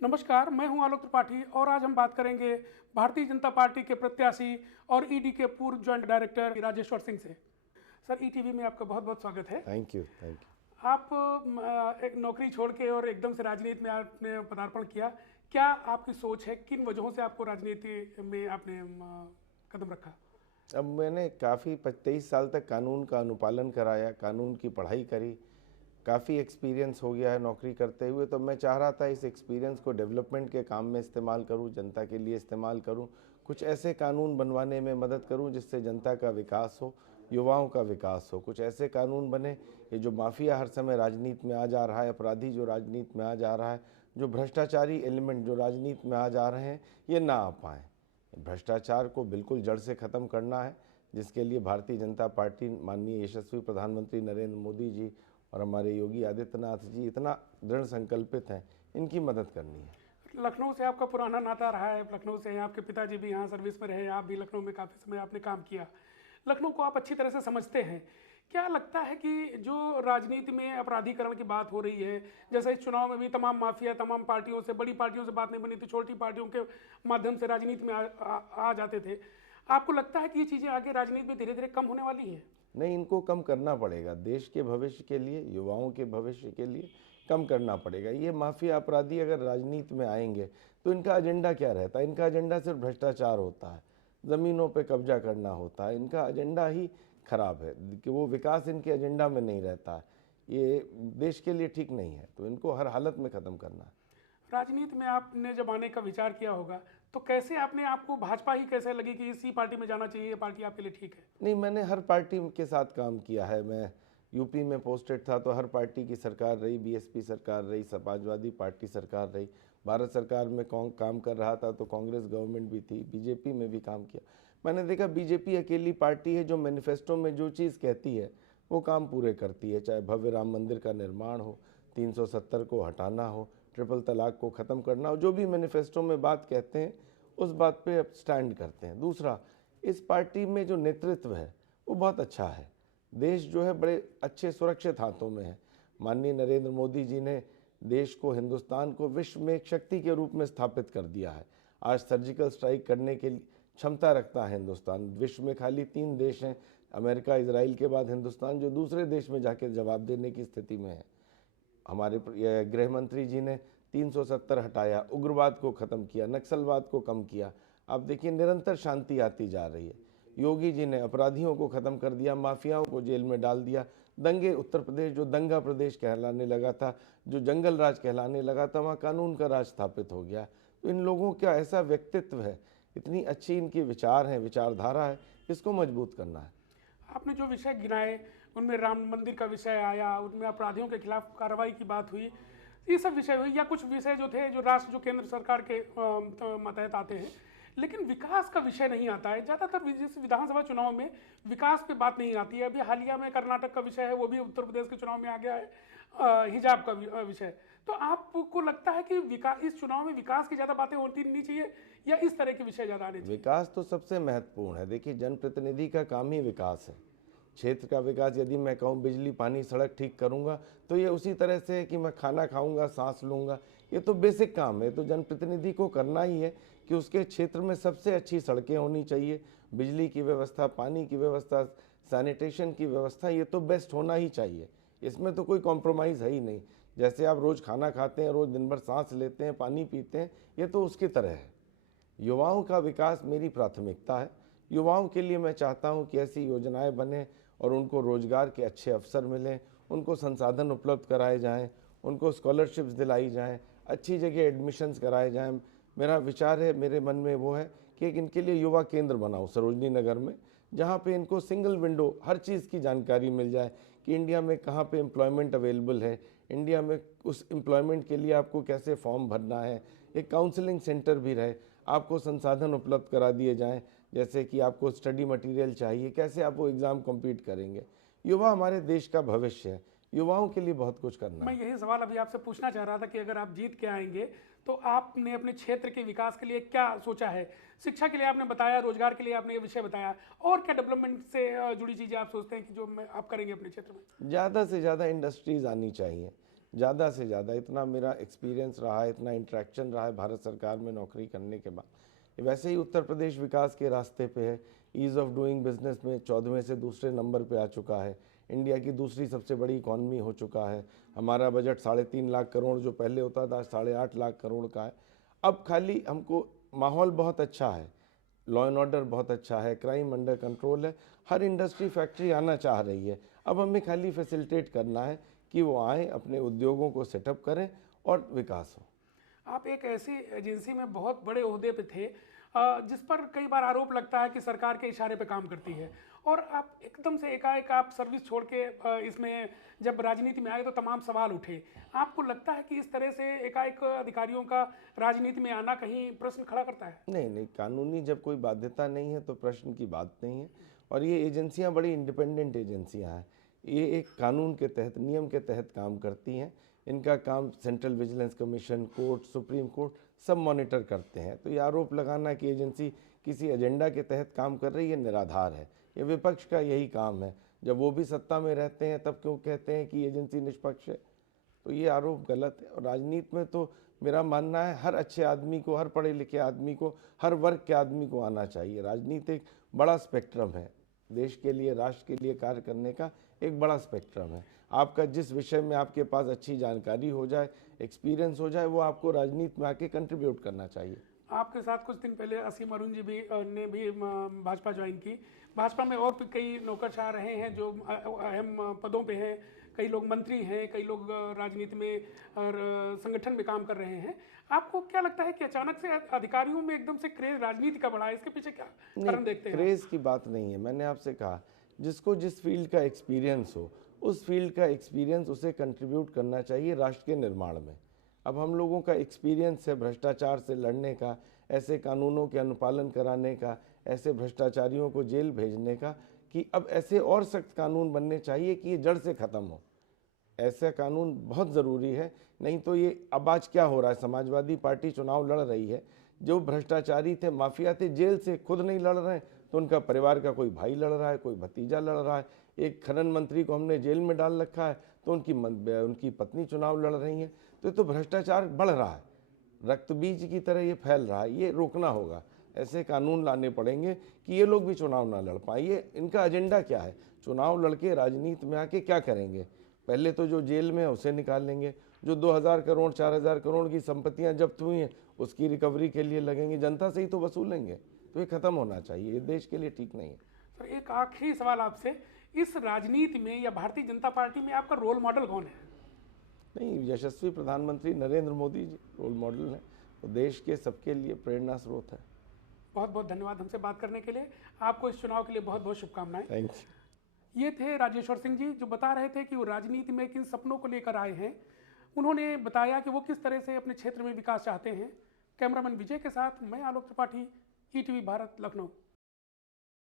नमस्कार, मैं हूं आलोक त्रिपाठी और आज हम बात करेंगे भारतीय जनता पार्टी के प्रत्याशी और ईडी के पूर्व ज्वाइंट डायरेक्टर राजेश्वर सिंह से। सर, ईटीवी में आपका बहुत बहुत स्वागत है। Thank you thank you. आप एक नौकरी छोड़ के और एकदम से राजनीति में आपने पदार्पण किया। क्या आपकी सोच है, किन वजहों से आपको राजनीति में आपने कदम रखा? अब मैंने काफ़ी 23 साल तक कानून का अनुपालन कराया, कानून की पढ़ाई करी, काफ़ी एक्सपीरियंस हो गया है नौकरी करते हुए। तो मैं चाह रहा था इस एक्सपीरियंस को डेवलपमेंट के काम में इस्तेमाल करूं, जनता के लिए इस्तेमाल करूं, कुछ ऐसे कानून बनवाने में मदद करूं जिससे जनता का विकास हो, युवाओं का विकास हो। कुछ ऐसे कानून बने, ये जो माफिया हर समय राजनीति में आ जा रहा है, अपराधी जो राजनीति में आ जा रहा है, जो भ्रष्टाचारी एलिमेंट जो राजनीति में आ जा रहे हैं, ये ना आ पाएँ। भ्रष्टाचार को बिल्कुल जड़ से ख़त्म करना है, जिसके लिए भारतीय जनता पार्टी, माननीय यशस्वी प्रधानमंत्री नरेंद्र मोदी जी और हमारे योगी आदित्यनाथ जी इतना दृढ़ संकल्पित हैं, इनकी मदद करनी है। लखनऊ से आपका पुराना नाता रहा है, लखनऊ से हैं, आपके पिताजी भी यहाँ सर्विस में रहे, आप भी लखनऊ में काफ़ी समय आपने काम किया, लखनऊ को आप अच्छी तरह से समझते हैं। क्या लगता है कि जो राजनीति में अपराधीकरण की बात हो रही है, जैसे इस चुनाव में भी तमाम माफिया, तमाम पार्टियों से, बड़ी पार्टियों से बात नहीं बनी थी, छोटी पार्टियों के माध्यम से राजनीति में आ जाते थे, आपको लगता है कि ये चीज़ें आगे राजनीति में धीरे धीरे कम होने वाली हैं? नहीं, इनको कम करना पड़ेगा, देश के भविष्य के लिए, युवाओं के भविष्य के लिए कम करना पड़ेगा। ये माफिया अपराधी अगर राजनीति में आएंगे तो इनका एजेंडा क्या रहता है? इनका एजेंडा सिर्फ भ्रष्टाचार होता है, ज़मीनों पे कब्जा करना होता है। इनका एजेंडा ही खराब है कि वो विकास इनके एजेंडा में नहीं रहता है। ये देश के लिए ठीक नहीं है, तो इनको हर हालत में ख़त्म करना है। राजनीति में आपने जब आने का विचार किया होगा तो कैसे आपने, आपको भाजपा ही कैसे लगी कि इसी पार्टी में जाना चाहिए, ये पार्टी आपके लिए ठीक है? नहीं, मैंने हर पार्टी के साथ काम किया है। मैं यूपी में पोस्टेड था तो हर पार्टी की सरकार रही, बीएसपी सरकार रही, समाजवादी पार्टी सरकार रही, भारत सरकार में काम कर रहा था तो कांग्रेस गवर्नमेंट भी थी, बीजेपी में भी काम किया। मैंने देखा बीजेपी अकेली पार्टी है जो मैनिफेस्टो में जो चीज़ कहती है वो काम पूरे करती है। चाहे भव्य राम मंदिर का निर्माण हो, 370 को हटाना हो, ट्रिपल तलाक को ख़त्म करना हो, जो भी मैनिफेस्टो में बात कहते हैं उस बात पे अब स्टैंड करते हैं। दूसरा, इस पार्टी में जो नेतृत्व है वो बहुत अच्छा है। देश जो है बड़े अच्छे सुरक्षित हाथों में है। माननीय नरेंद्र मोदी जी ने देश को, हिंदुस्तान को विश्व में एक शक्ति के रूप में स्थापित कर दिया है। आज सर्जिकल स्ट्राइक करने के लिए क्षमता रखता है हिंदुस्तान। विश्व में खाली 3 देश हैं, अमेरिका, इजराइल के बाद हिंदुस्तान, जो दूसरे देश में जाके जवाब देने की स्थिति में है। हमारे गृह मंत्री जी ने 370 हटाया, उग्रवाद को ख़त्म किया, नक्सलवाद को कम किया। आप देखिए निरंतर शांति आती जा रही है। योगी जी ने अपराधियों को ख़त्म कर दिया, माफियाओं को जेल में डाल दिया। दंगे, उत्तर प्रदेश जो दंगा प्रदेश कहलाने लगा था, जो जंगल राज कहलाने लगा था, वहाँ कानून का राज स्थापित हो गया। तो इन लोगों का ऐसा व्यक्तित्व है, इतनी अच्छी इनकी विचार है, विचारधारा है, इसको मजबूत करना है। आपने जो विषय गिनाए उनमें राम मंदिर का विषय आया, उनमें अपराधियों के खिलाफ कार्रवाई की बात हुई, ये सब विषय हुई, या कुछ विषय जो थे जो राष्ट्र, जो केंद्र सरकार के मतहत आते हैं, लेकिन विकास का विषय नहीं आता है ज़्यादातर। विधानसभा चुनाव में विकास पे बात नहीं आती है। अभी हालिया में कर्नाटक का विषय है, वो भी उत्तर प्रदेश के चुनाव में आ गया है, हिजाब का विषय। तो आपको लगता है कि विकास, इस चुनाव में विकास की ज़्यादा बातें होती नहीं चाहिए या इस तरह के विषय ज़्यादा आने चाहिए? विकास तो सबसे महत्वपूर्ण है। देखिए, जनप्रतिनिधि का काम ही विकास है। क्षेत्र का विकास, यदि मैं कहूँ बिजली, पानी, सड़क ठीक करूँगा तो ये उसी तरह से है कि मैं खाना खाऊंगा, सांस लूँगा। ये तो बेसिक काम है, तो जनप्रतिनिधि को करना ही है कि उसके क्षेत्र में सबसे अच्छी सड़कें होनी चाहिए, बिजली की व्यवस्था, पानी की व्यवस्था, सैनिटेशन की व्यवस्था, ये तो बेस्ट होना ही चाहिए। इसमें तो कोई कॉम्प्रोमाइज़ है ही नहीं। जैसे आप रोज़ खाना खाते हैं, रोज़ दिन भर सांस लेते हैं, पानी पीते हैं, ये तो उसकी तरह है। युवाओं का विकास मेरी प्राथमिकता है। युवाओं के लिए मैं चाहता हूं कि ऐसी योजनाएं बने और उनको रोजगार के अच्छे अवसर मिलें, उनको संसाधन उपलब्ध कराए जाएं, उनको स्कॉलरशिप्स दिलाई जाएं, अच्छी जगह एडमिशन्स कराए जाएं। मेरा विचार है, मेरे मन में वो है कि एक इनके लिए युवा केंद्र बनाऊं सरोजनी नगर में, जहां पे इनको सिंगल विंडो हर चीज़ की जानकारी मिल जाए कि इंडिया में कहाँ पे एम्प्लॉयमेंट अवेलेबल है, इंडिया में उस एम्प्लॉयमेंट के लिए आपको कैसे फॉर्म भरना है। एक काउंसलिंग सेंटर भी रहे, आपको संसाधन उपलब्ध करा दिए जाएं, जैसे कि आपको स्टडी मटेरियल चाहिए, कैसे आप वो एग्ज़ाम कम्पीट करेंगे। युवा हमारे देश का भविष्य है, युवाओं के लिए बहुत कुछ करना मैं है। यही सवाल अभी आपसे पूछना चाह रहा था कि अगर आप जीत के आएंगे तो आपने अपने क्षेत्र के विकास के लिए क्या सोचा है? शिक्षा के लिए आपने बताया, रोजगार के लिए आपने ये विषय बताया, और क्या डेवलपमेंट से जुड़ी चीज़ें आप सोचते हैं कि जो आप करेंगे अपने क्षेत्र में? ज़्यादा से ज़्यादा इंडस्ट्रीज़ आनी चाहिए। ज़्यादा से ज़्यादा, इतना मेरा एक्सपीरियंस रहा है, इतना इंटरेक्शन रहा है भारत सरकार में नौकरी करने के बाद। वैसे ही उत्तर प्रदेश विकास के रास्ते पे है, ईज़ ऑफ डूइंग बिजनेस में 14वें से दूसरे नंबर पे आ चुका है, इंडिया की दूसरी सबसे बड़ी इकॉनमी हो चुका है। हमारा बजट 3.5 लाख करोड़ जो पहले होता था 8.5 लाख करोड़ का है। अब खाली हमको माहौल बहुत अच्छा है, लॉ एंड ऑर्डर बहुत अच्छा है, क्राइम अंडर कंट्रोल है, हर इंडस्ट्री फैक्ट्री आना चाह रही है। अब हमें खाली फैसिलिटेट करना है कि वो आएँ, अपने उद्योगों को सेटअप करें और विकास हो। आप एक ऐसी एजेंसी में बहुत बड़े ओहदे पे थे जिस पर कई बार आरोप लगता है कि सरकार के इशारे पे काम करती है, और आप एकदम से एकाएक आप सर्विस छोड़ के इसमें जब राजनीति में आए तो तमाम सवाल उठे। आपको लगता है कि इस तरह से एकाएक अधिकारियों का राजनीति में आना कहीं प्रश्न खड़ा करता है? नहीं नहीं, कानूनी जब कोई बाध्यता नहीं है तो प्रश्न की बात नहीं है। और ये एजेंसियां बड़ी इंडिपेंडेंट एजेंसियां हैं, ये एक कानून के तहत, नियम के तहत काम करती हैं। इनका काम central vigilance commission, court, supreme court सब मॉनिटर करते हैं। तो ये आरोप लगाना कि एजेंसी किसी एजेंडा के तहत काम कर रही है निराधार है। ये विपक्ष का यही काम है, जब वो भी सत्ता में रहते हैं तब क्यों कहते हैं कि एजेंसी निष्पक्ष है? तो ये आरोप गलत है। और राजनीति में तो मेरा मानना है हर अच्छे आदमी को, हर पढ़े लिखे आदमी को, हर वर्ग के आदमी को आना चाहिए। राजनीति एक बड़ा स्पेक्ट्रम है, देश के लिए, राष्ट्र के लिए कार्य करने का एक बड़ा स्पेक्ट्रम है। आपका जिस विषय में आपके पास अच्छी जानकारी हो जाए, एक्सपीरियंस हो जाए, वो आपको राजनीति में आके कंट्रीब्यूट करना चाहिए। आपके साथ कुछ दिन पहले असीम अरुण जी भी ने भी भाजपा ज्वाइन की। भाजपा में और भी कई नौकरशाह रहे हैं जो अहम पदों पे हैं, कई लोग मंत्री हैं, कई लोग राजनीति में और संगठन में काम कर रहे हैं। आपको क्या लगता है कि अचानक से अधिकारियों में एकदम से क्रेज राजनीति का बढ़ा है? इसके पीछे क्या कारण देखते हैं? क्रेज की बात नहीं है, मैंने आपसे कहा जिसको जिस फील्ड का एक्सपीरियंस हो, उस फील्ड का एक्सपीरियंस उसे कंट्रीब्यूट करना चाहिए राष्ट्र के निर्माण में। अब हम लोगों का एक्सपीरियंस है भ्रष्टाचार से लड़ने का, ऐसे कानूनों के अनुपालन कराने का, ऐसे भ्रष्टाचारियों को जेल भेजने का, कि अब ऐसे और सख्त कानून बनने चाहिए कि ये जड़ से ख़त्म हो। ऐसा कानून बहुत ज़रूरी है, नहीं तो ये अब आज क्या हो रहा है, समाजवादी पार्टी चुनाव लड़ रही है, जो भ्रष्टाचारी थे, माफिया थे, जेल से खुद नहीं लड़ रहे हैं तो उनका परिवार का कोई भाई लड़ रहा है, कोई भतीजा लड़ रहा है। एक खनन मंत्री को हमने जेल में डाल रखा है तो उनकी पत्नी चुनाव लड़ रही है। तो भ्रष्टाचार बढ़ रहा है, रक्त बीज की तरह ये फैल रहा है, ये रोकना होगा। ऐसे कानून लाने पड़ेंगे कि ये लोग भी चुनाव ना लड़ पाए। ये इनका एजेंडा क्या है, चुनाव लड़के राजनीति में आके क्या करेंगे? पहले तो जो जेल में है उसे निकाल लेंगे, जो 2000 करोड़ 4000 करोड़ की संपत्तियां जब्त हुई हैं उसकी रिकवरी के लिए लगेंगे, जनता से ही तो वसूलेंगे। तो ये खत्म होना चाहिए, ये देश के लिए ठीक नहीं है। सर, एक आखिरी सवाल आपसे, इस राजनीति में या भारतीय जनता पार्टी में आपका रोल मॉडल कौन है? नहीं, यशस्वी प्रधानमंत्री नरेंद्र मोदी जी रोल मॉडल हैं, तो देश के सबके लिए प्रेरणा स्रोत है। बहुत बहुत धन्यवाद हमसे बात करने के लिए। आपको इस चुनाव के लिए बहुत बहुत शुभकामनाएं। Thank you. ये थे राजेश्वर सिंह जी, जो बता रहे थे कि वो राजनीति में किन सपनों को लेकर आए हैं। उन्होंने बताया कि वो किस तरह से अपने क्षेत्र में विकास चाहते हैं। कैमरामैन विजय के साथ मैं आलोक त्रिपाठी, ईटीवी भारत, लखनऊ।